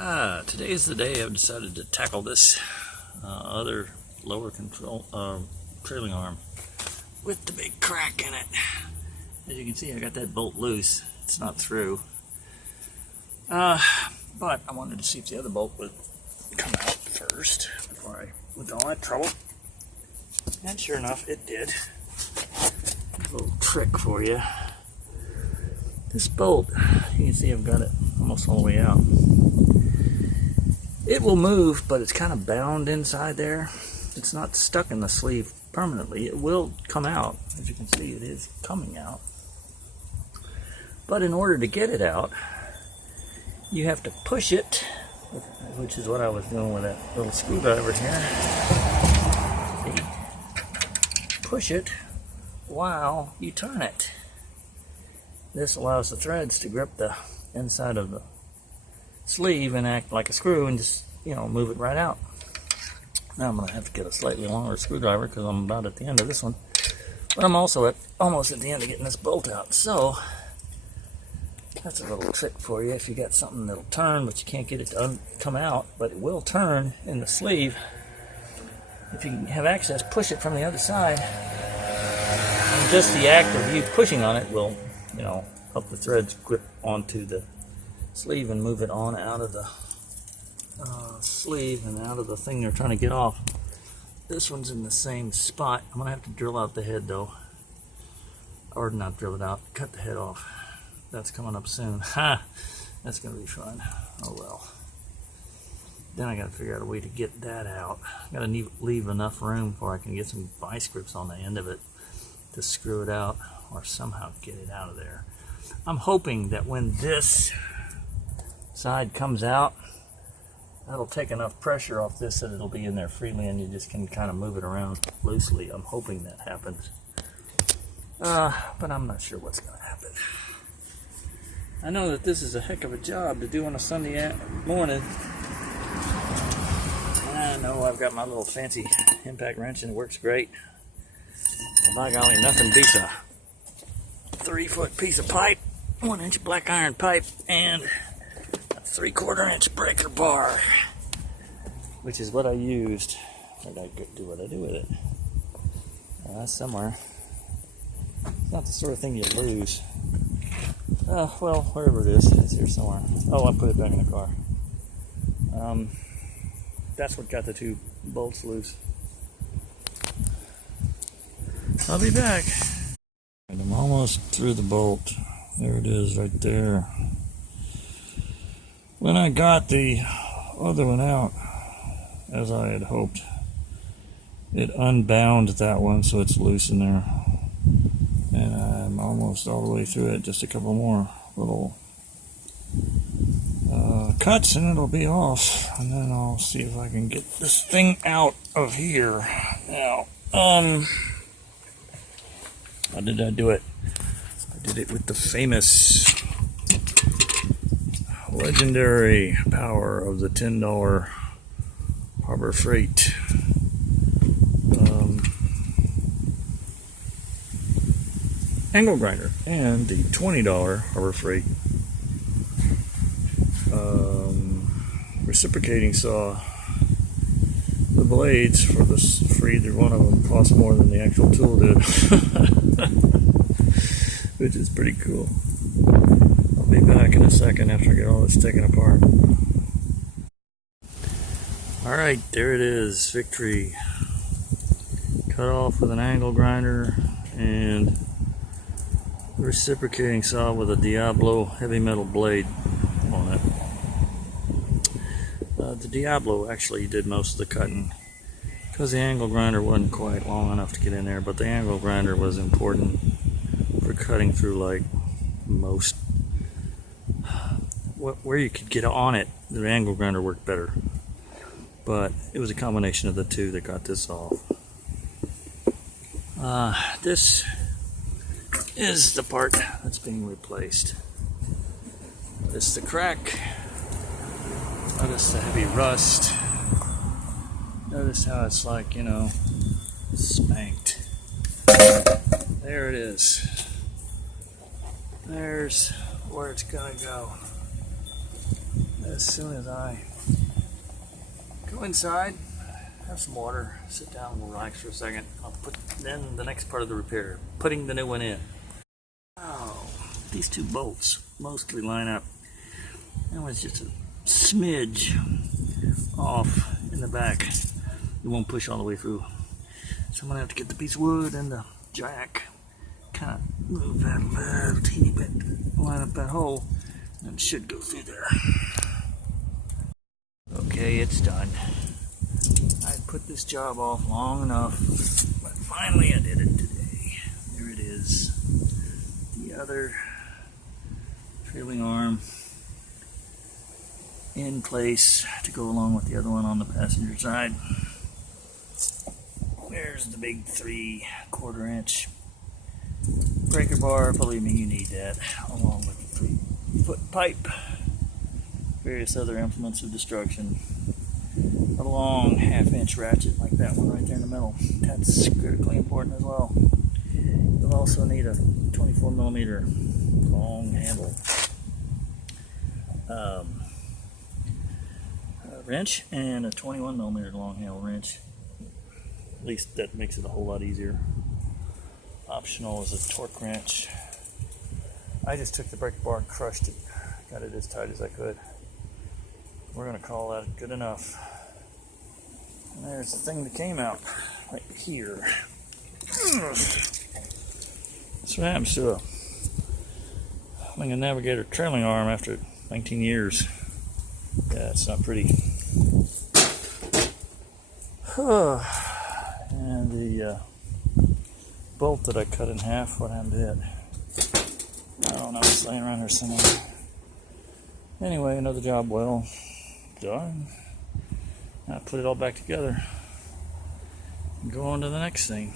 Today is the day I've decided to tackle this other lower control trailing arm with the big crack in it. As you can see, I got that bolt loose. It's not through. But I wanted to see if the other bolt would come out first before I went to all that trouble. And sure enough, it did. A little trick for you. This bolt, you can see I've got it almost all the way out. It will move, but it's kind of bound inside there. It's not stuck in the sleeve permanently. It will come out. As you can see, it is coming out. But in order to get it out, you have to push it, which is what I was doing with that little screwdriver here. Push it while you turn it. This allows the threads to grip the inside of the sleeve and act like a screw and just, move it right out. Now I'm going to have to get a slightly longer screwdriver because I'm about at the end of this one. But I'm also almost at the end of getting this bolt out. So that's a little trick for you if you got something that'll turn but you can't get it to come out, but it will turn in the sleeve. If you have access, push it from the other side. And just the act of you pushing on it will, help the threads grip onto the sleeve and move it on out of the sleeve and out of the thing they're trying to get off. This one's in the same spot. I'm gonna have to drill out the head though, or not drill it out, cut the head off. That's coming up soon. Ha! That's gonna be fun. Oh well. Then I gotta figure out a way to get that out. I gotta leave enough room before I can get some vice grips on the end of it to screw it out or somehow get it out of there. I'm hoping that when this side comes out, that'll take enough pressure off this that it'll be in there freely and you just can kind of move it around loosely. I'm hoping that happens. But I'm not sure what's going to happen. I know that this is a heck of a job to do on a Sunday morning. I know I've got my little fancy impact wrench and it works great. Well, by golly, nothing beats a 3-foot piece of pipe, 1-inch black iron pipe, and a 3/4 inch breaker bar, which is what I used. Where did I do what I do with it? That's somewhere. It's not the sort of thing you lose. Well, wherever it is, it's here somewhere. Oh, I put it back in the car. That's what got the 2 bolts loose. I'll be back. And I'm almost through the bolt. There it is right there. When I got the other one out, as I had hoped, it unbound that one so it's loose in there. And I'm almost all the way through it. Just a couple more little cuts and it'll be off. And then I'll see if I can get this thing out of here. Now, how did I do it? I did it with the famous, legendary power of the $10 Harbor Freight angle grinder and the $20 Harbor Freight reciprocating saw. The blades for either one of them cost more than the actual tool did. Which is pretty cool. I'll be back in a second after I get all this taken apart. Alright, there it is. Victory. Cut off with an angle grinder and reciprocating saw with a Diablo heavy metal blade on it. The Diablo actually did most of the cutting because the angle grinder wasn't quite long enough to get in there, but the angle grinder was important for cutting through like most. Where you could get on it, the angle grinder worked better. But it was a combination of the two that got this off. This is the part that's being replaced. Notice the crack. Notice the heavy rust. Notice how it's like, spanked. There it is. There's where it's gonna go. as soon as I go inside, have some water, sit down and relax for a second, I'll put then the next part of the repair, putting the new one in. Oh, these two bolts mostly line up. That one's just a smidge off in the back. It won't push all the way through. So I'm gonna have to get the piece of wood and the jack, kind of move that a little teeny bit, line up that hole, and it should go through there. Okay, it's done. I put this job off long enough, but finally I did it today. There it is. The other trailing arm in place to go along with the other one on the passenger side. There's the big 3/4 inch breaker bar. Believe me, you need that, along with the 3-foot pipe, various other implements of destruction, a long 1/2 inch ratchet like that one right there in the middle. That's critically important as well. You'll also need a 24mm long handle wrench and a 21mm long handle wrench. At least that makes it a whole lot easier. Optional is a torque wrench. I just took the breaker bar and crushed it. Got it as tight as I could. We're going to call that good enough. And there's the thing that came out right here. That's what happens to a Navigator trailing arm after 19 years. Yeah, it's not pretty. And the bolt that I cut in half, what happened to it? I don't know, it's laying around here somewhere. Anyway, another job well done. Now put it all back together and go on to the next thing.